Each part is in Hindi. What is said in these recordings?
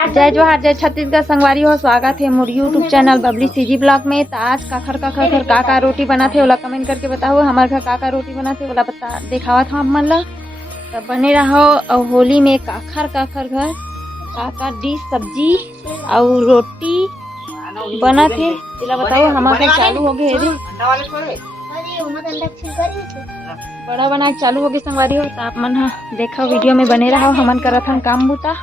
जय जोहार जय छत्तीसगढ़ संगवारी हो। स्वागत है मोर YouTube channel Babli CG blog में। तो आज काखर का रोटी बना थे ओला कमेंट करके बताओ। हमारे घर का रोटी बना थे ओला बता दिखावा था हम मन ला। तब बने रहो और होली में काखर घर का डिश सब्जी और रोटी बना थे तेला बताओ। हमारे घर चालू हो गए बड़ा बना चालू हो गए संगवारी हो। तो आप मन देखो वीडियो में बने रहो। हमन करत हन काम बूता।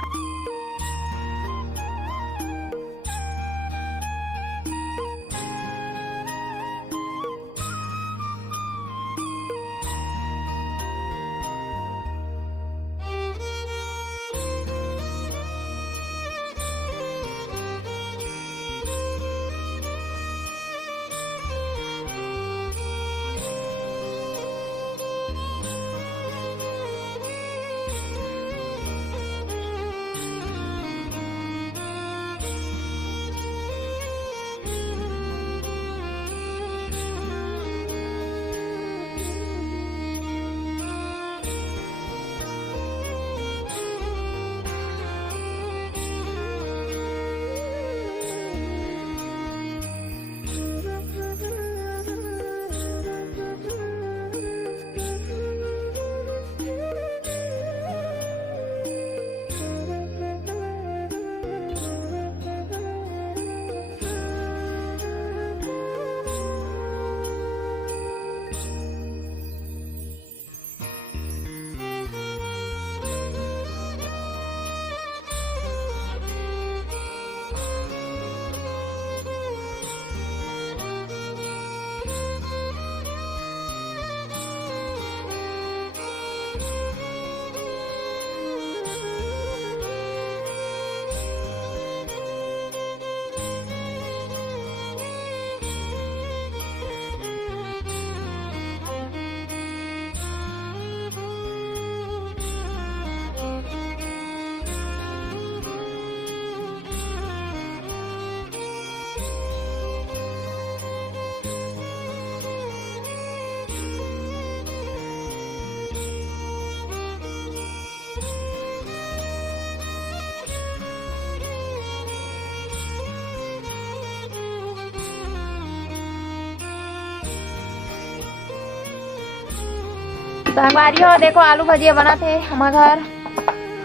संगवारी हो देखो आलू भजिया बना थे हमारे घर।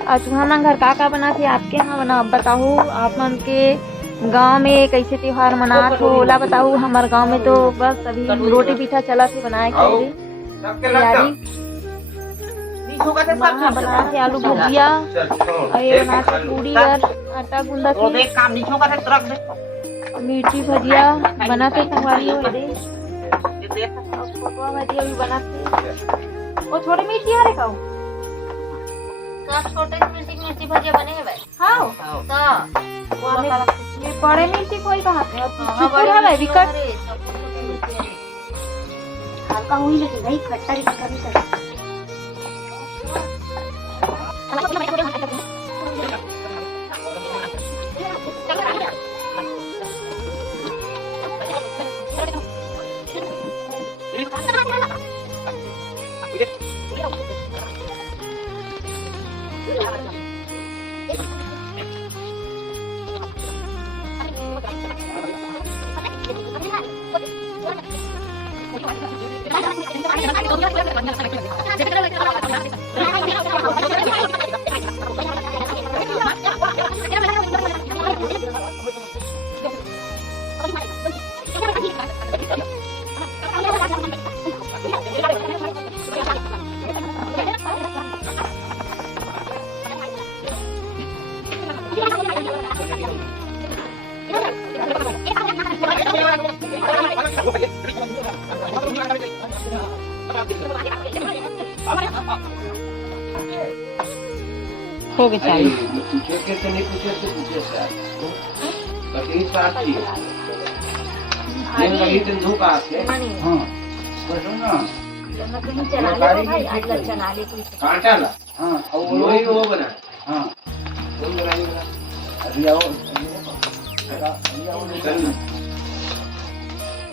और तुम्हारा घर का बना थे आपके यहाँ बना बताओ। आप मन के गांव में कैसे त्योहार मनात हो ओला बताओ। हमारे गांव में तो बस अभी रोटी पीठा चला थे बनाए के तैयारी। बना थे आलू भजिया और ये बना थे पूरी और आटा गूंदा थे मिर्ची भजिया बना थे संगवारी हो। भजिया भी बना थे वो छोटी मिर्ची है रे का छोटे मिर्ची भजिया बने हैं भाई। हाँ तो ये बड़े मिर्ची कोई कहाँ पे चुकुर है भाई विकट हल्का हुई लेकिन भाई खट्टा रिकट्टा भी कर हो गए चाय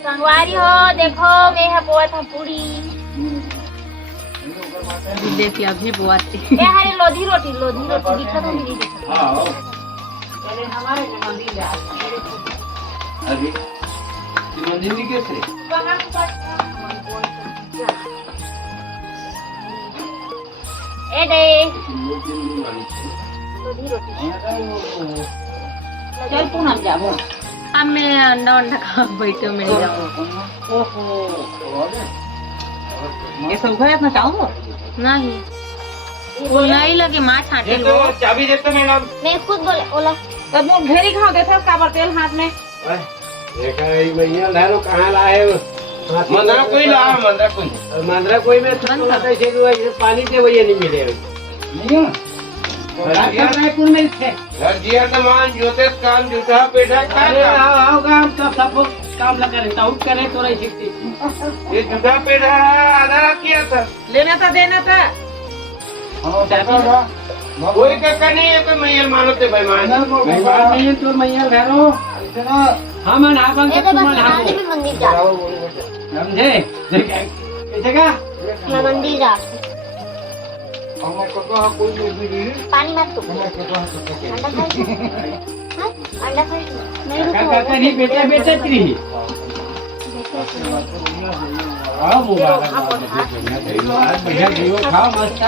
संगवारी हो देखो मैं है बोत हूँ पूरी देखिए अभी बुआते ए हरे लोधी रोटी दिखा तो नहीं दिखा। हां अभी मंदिर में कैसे ए दे चल पूनम जाबो अब मैं अंडा अंडा खा बैठे मैं नहीं जाऊँ ये सब घरे ना चाहो नहीं वो नहीं लगे माँ छाटे तो चाबी देते मैडम मैं खुद बोले ओला तब वो घेरी खाओ देते काबर तेल हाथ में देखा भैया लहरो कहाँ लाए मंदरा कोई ला मंदरा कोई में पानी से वही नहीं मिले घर जिया तमान जोते काम जूता पेटा आओ काम सब काम लगा रहता हूँ करे तो नहीं सीखती ये जूता पेटा आधा किया था लेना था देना था कोई का नहीं है तो मैयर मानो ते भाई मान नहीं है तो मैयर घरो हाँ मन आप मंदिर जा समझे कैसे का मैं मंदिर जा पानी मत तू अंडा खाई नहीं काका नहीं बेटा बेटा त्री आओ मुबारक भैया जीव खाओ मस्त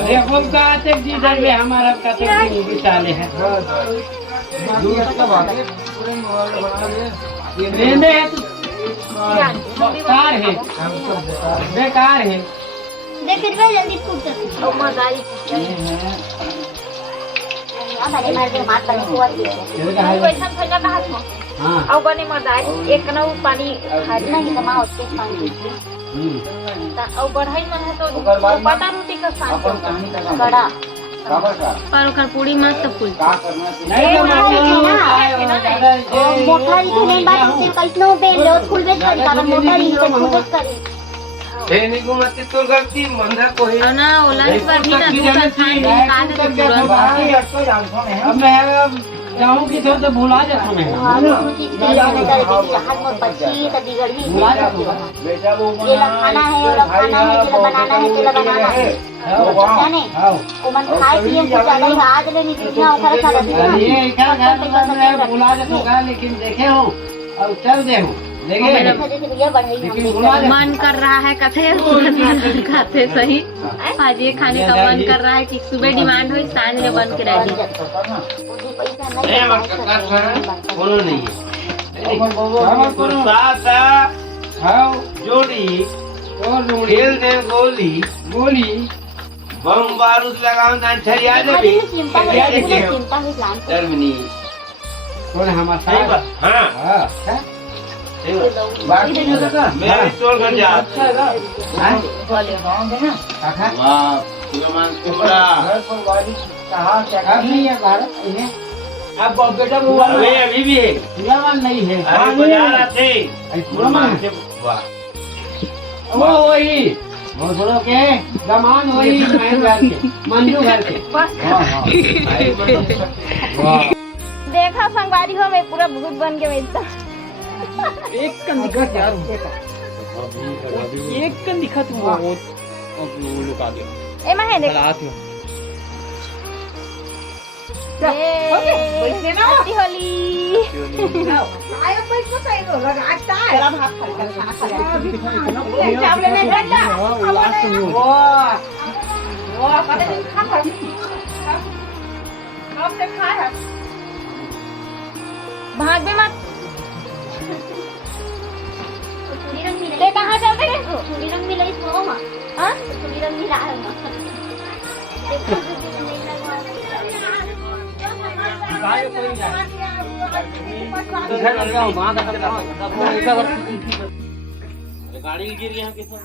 देखो का तक जी दर में हमारा का तक जी विशाले है दूर का बात है पूरे मोबाइल बना ले ये लेने है बेकार है देख फिर मैं जल्दी कूद सकती हूं मजाई अब अरे मार दे मार पर हुआ थी पैसा फैला कहां था हां अब बने मजाई एक ना पानी खाना ही कमा होते पानी अब बढ़ाई मन है तो पता रोटी का साथ बड़ा पर ओकर पूरी मस्त फूल मोटाई के नहीं बात से कैसनो बेल लो फूल बेच कर का मोटाई के फूल बेच करी नहीं घुमाती तो गलती मंदा को है और ना ओला इस बार भी ना दूसरा खान निकाल दे तुरंत अब मैं जाऊं कि तो भुला जाता मैं हां चीज के लिए कर दी जहाज में बची तो बिगड़ ही भुला जाता बेटा वो ये खाना है और खाना है जो बनाना है तो बनाना है जाने वो मन खाए पिए कुछ ज्यादा ही आज ले नहीं पूछा ओकर सारा दिन ये क्या घर में भुला जाता लेकिन देखे हो अब चल दे हो मन कर रहा है कथे खाते सही आज ये खाने का मन कर रहा है कि सुबह डिमांड हुई सांझ में बन के रह नहीं जोड़ी खेल दे गोली गोली बम बारूद लगाओ छरिया दे जर्मनी कौन हमारा साहब हां बाकी मैं स्टोर कर जा हां काका वाह सुलेमान कुबरा घर पर वाली कहां क्या नहीं है भारत है अब बेटा वो वे अभी भी है सुलेमान नहीं है अरे बाजार आते सुलेमान से वाह वो वही वो बोलो के जमान वही महल घर के मंजू घर के हां वाह देखा संगवारी हो मैं पूरा भूत बन के बेचता एक कन दिखत यार एक कन दिखत वो लुका दे ए मैं है देख बैठे ना हैप्पी होली आयो बैठ को सही हो लगा आता है चला भात खा खाना खा चावल ले घंटा वो कदे दिन खा अब से खा है भाग भी मत ते कहाँ चलते रे चूड़ी रंग मिला इसको मां हां चूड़ी रंग मिला है गाय कोई नहीं इधर लगाओ वहां का गाड़ी गिर गया किसने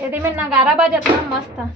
यदि में नगारा बजता मस्त था